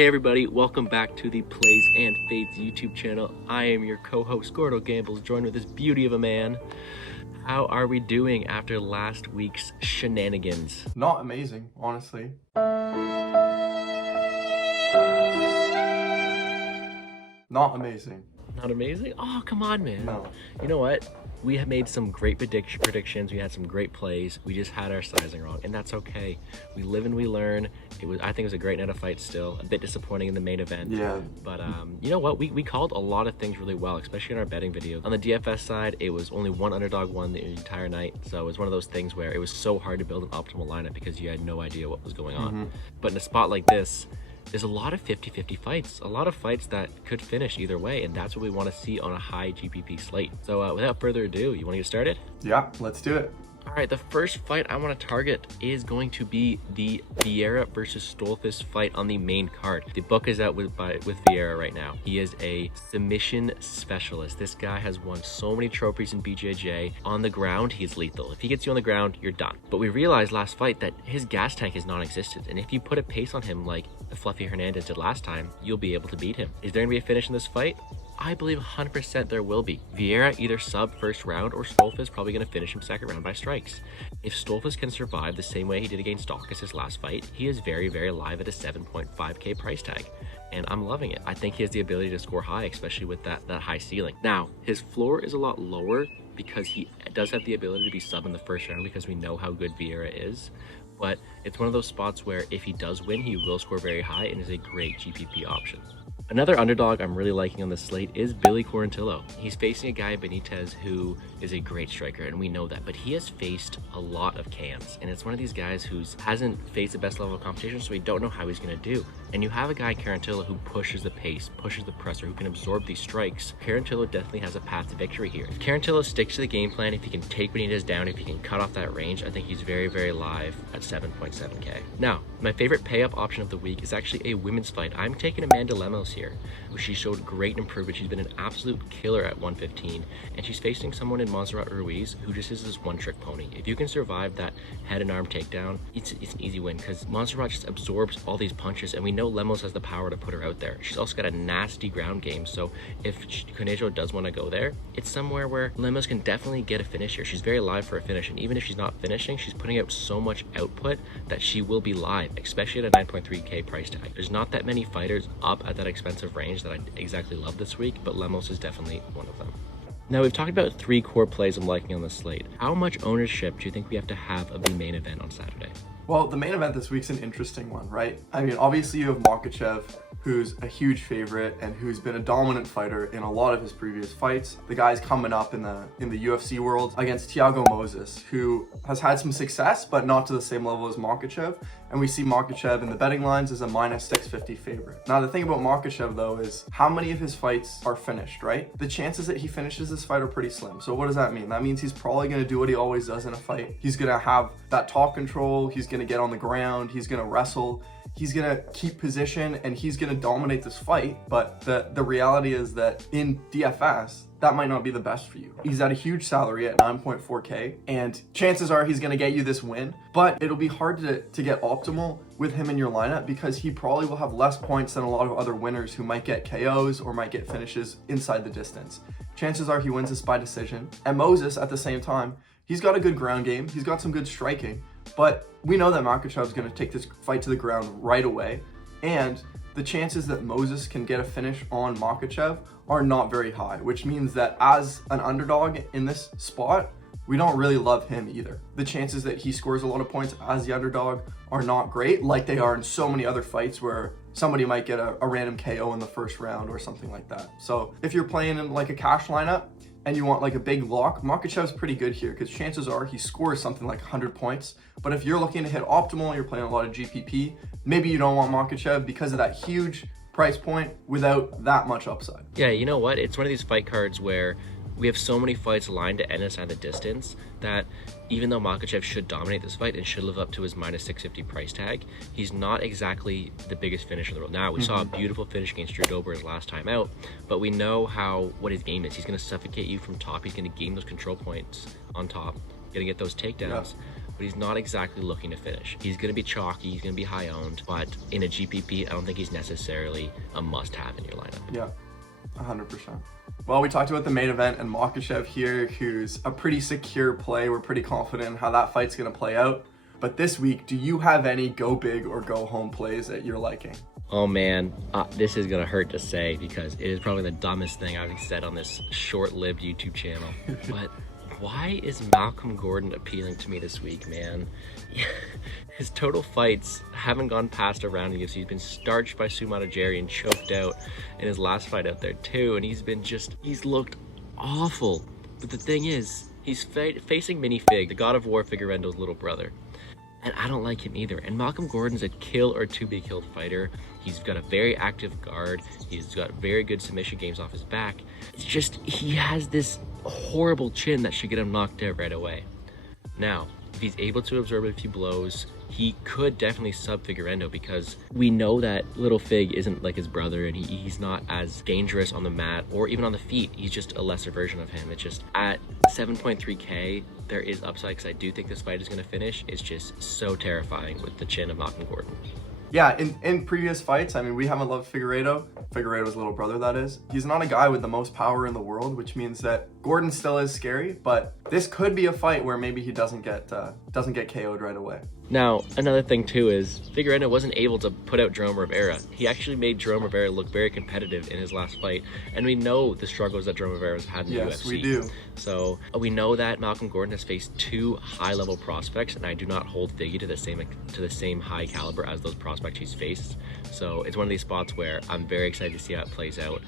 Hey everybody, welcome back to the Plays and Fades YouTube channel. I am your co-host Gordo Gambles, joined with this beauty of a man. How are we doing after last week's shenanigans? Not amazing, honestly. Not amazing. Not amazing? Oh, come on, man. No. You know what? We have made some great predictions. We had some great plays. We just had our sizing wrong, and that's okay. We live and we learn. I think it was a great night of fights still. A bit disappointing in the main event. Yeah. But you know what? We called a lot of things really well, especially in our betting videos. On the DFS side, it was only one underdog won the entire night. So it was one of those things where it was so hard to build an optimal lineup because you had no idea what was going on. But in a spot like this, there's a lot of 50-50 fights, a lot of fights that could finish either way, and that's what we want to see on a high GPP slate. So without further ado, you want to get started? Yeah, let's do it. All right, the first fight I want to target is going to be the Vieira versus Stolfus fight on the main card. The book is out with Vieira right now. He is a submission specialist. This guy has won so many trophies in BJJ. On the ground, he's lethal. If he gets you on the ground, you're done. But we realized last fight that his gas tank is non-existent, and if you put a pace on him like Fluffy Hernandez did last time, you'll be able to beat him. Is there going to be a finish in this fight? I believe 100% there will be. Vieira either sub first round or Stolfus probably going to finish him second round by strikes. If Stolfus can survive the same way he did against Dawkins his last fight, he is very, very live at a 7.5k price tag. And I'm loving it. I think he has the ability to score high, especially with that high ceiling. Now, his floor is a lot lower because he does have the ability to be sub in the first round because we know how good Vieira is. But it's one of those spots where if he does win, he will score very high and is a great GPP option. Another underdog I'm really liking on the slate is Billy Quarantillo. He's facing a guy, Benitez, who is a great striker, and we know that, but he has faced a lot of cans, and it's one of these guys who hasn't faced the best level of competition, so we don't know how he's going to do. And you have a guy, Quarantillo, who pushes the pace, pushes the presser, who can absorb these strikes. Quarantillo definitely has a path to victory here. If Quarantillo sticks to the game plan, if he can take Benitez down, if he can cut off that range, I think he's very, very live at 7.7k. Now, my favorite pay-up option of the week is actually a women's fight. I'm taking Amanda Lemos here. She showed great improvement. She's been an absolute killer at 115, and she's facing someone in Montserrat Ruiz who just is this one-trick pony. If you can survive that head and arm takedown, it's an easy win because Montserrat just absorbs all these punches, and we know Lemos has the power to put her out there. She's also got a nasty ground game, so if Conejo does want to go there, it's somewhere where Lemos can definitely get a finish here. She's very live for a finish, and even if she's not finishing, she's putting out so much output that she will be live, especially at a 9.3k price tag. There's not that many fighters up at that expensive range that I exactly love this week, but Lemos is definitely one of them. Now, we've talked about 3 core plays I'm liking on the slate. How much ownership do you think we have to have of the main event on Saturday? Well, the main event this week's an interesting one, right? I mean, obviously you have Makhachev, who's a huge favorite and who's been a dominant fighter in a lot of his previous fights. The guy's coming up in the UFC world against Moises, who has had some success, but not to the same level as Makhachev. And we see Makhachev in the betting lines as a minus 650 favorite. Now, the thing about Makhachev, though, is how many of his fights are finished, right? The chances that he finishes this fight are pretty slim. So what does that mean? That means he's probably going to do what he always does in a fight. He's going to have that top control. He's going to get on the ground. He's going to wrestle. He's going to keep position, and he's going to dominate this fight. But the reality is that in DFS, that might not be the best for you. He's at a huge salary at 9.4k, and chances are he's going to get you this win, but it'll be hard to get optimal with him in your lineup because he probably will have less points than a lot of other winners who might get KOs or might get finishes inside the distance. Chances are he wins this by decision. And Moises, at the same time, he's got a good ground game. He's got some good striking, but we know that Makhachev is going to take this fight to the ground right away, and the chances that Moises can get a finish on Makhachev are not very high, which means that as an underdog in this spot, we don't really love him either. The chances that he scores a lot of points as the underdog are not great, like they are in so many other fights where somebody might get a random KO in the first round or something like that. So if you're playing in like a cash lineup and you want like a big lock, Makhachev's pretty good here because chances are he scores something like 100 points. But if you're looking to hit optimal, you're playing a lot of GPP, maybe you don't want Makhachev because of that huge price point without that much upside. Yeah, you know what? It's one of these fight cards where we have so many fights aligned to end inside the distance that even though Makhachev should dominate this fight and should live up to his minus 650 price tag, he's not exactly the biggest finisher in the world. Now, we saw a beautiful finish against Drew Dober his last time out, but we know what his game is. He's going to suffocate you from top. He's going to gain those control points on top, going to get those takedowns. but he's not exactly looking to finish. He's going to be chalky, he's going to be high owned, but in a GPP, I don't think he's necessarily a must-have in your lineup. Yeah, 100%. Well, we talked about the main event and Makhachev here, who's a pretty secure play. We're pretty confident in how that fight's going to play out. But this week, do you have any go big or go home plays that you're liking? Oh man, this is gonna hurt to say because it is probably the dumbest thing I've said on this short-lived YouTube channel. But why is Malcolm Gordon appealing to me this week, man? His total fights haven't gone past a round in the UFC. He's been starched by Sumatajeri and choked out in his last fight out there too. And he's looked awful. But the thing is, he's facing Minifig, the God of War Figueiredo's little brother. And I don't like him either. And Malcolm Gordon's a kill or to be killed fighter. He's got a very active guard. He's got very good submission games off his back. It's just, he has this horrible chin that should get him knocked out right away. Now, if he's able to absorb a few blows, he could definitely sub Figueiredo because we know that little Fig isn't like his brother and he's not as dangerous on the mat or even on the feet. He's just a lesser version of him. It's just at 7.3K, there is upside because I do think this fight is going to finish. It's just so terrifying with the chin of Malcolm Gordon. Yeah, in previous fights, I mean, we haven't loved Figueiredo's little brother, that is. He's not a guy with the most power in the world, which means that Gordon still is scary, but this could be a fight where maybe he doesn't get KO'd right away. Now, another thing too is Figueiredo wasn't able to put out Jerome Rivera. He actually made Jerome Rivera look very competitive in his last fight, and we know the struggles that Jerome Rivera has had in the UFC. Yes, we do. So we know that Malcolm Gordon has faced two high-level prospects, and I do not hold Figgy to the same high caliber as those prospects he's faced. So it's one of these spots where I'm very excited to see how it plays out.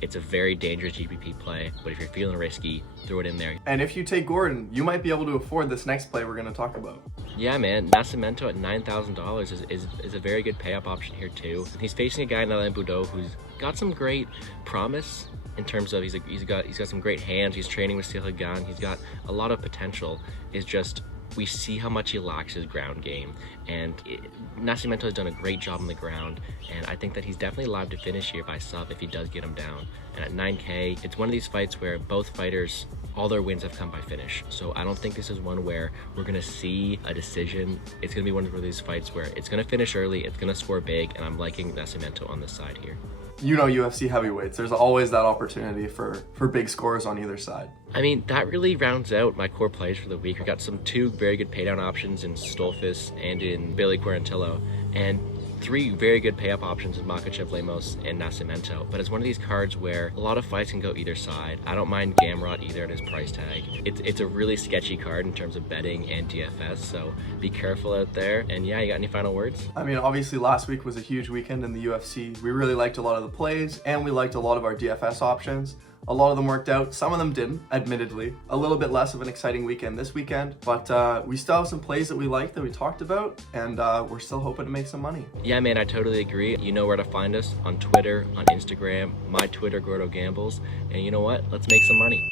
It's a very dangerous GPP play, but if you're feeling risky, throw it in there. And if you take Gordon, you might be able to afford this next play we're going to talk about. Yeah, man. Nascimento at $9,000 is a very good pay-up option here too. He's facing a guy in Alain Boudreaux who's got some great promise in terms of he's got some great hands. He's training with Cyril Gane. He's got a lot of potential. It's just we see how much he lacks his ground game, and Nascimento has done a great job on the ground, and I think that he's definitely live to finish here by sub if he does get him down. And at 9K, it's one of these fights where both fighters, all their wins have come by finish. So I don't think this is one where we're gonna see a decision. It's gonna be one of these fights where it's gonna finish early, it's gonna score big, and I'm liking Nascimento on this side here. You know UFC heavyweights, there's always that opportunity for big scores on either side. I mean, that really rounds out my core plays for the week. We got two very good paydown options in Stolfus and in Billy Quarantillo, and three very good pay-up options in Makhachev, Lemos, and Nascimento. But it's one of these cards where a lot of fights can go either side. I don't mind Gamrot either at his price tag. It's a really sketchy card in terms of betting and DFS, so be careful out there. And yeah, you got any final words? I mean, obviously last week was a huge weekend in the UFC. We really liked a lot of the plays, and we liked a lot of our DFS options. A lot of them worked out, some of them didn't, admittedly. A little bit less of an exciting weekend this weekend, but we still have some plays that we like that we talked about, and we're still hoping to make some money. Yeah, man, I totally agree. You know where to find us on Twitter, on Instagram, my Twitter, Gordo Gambles, and you know what? Let's make some money.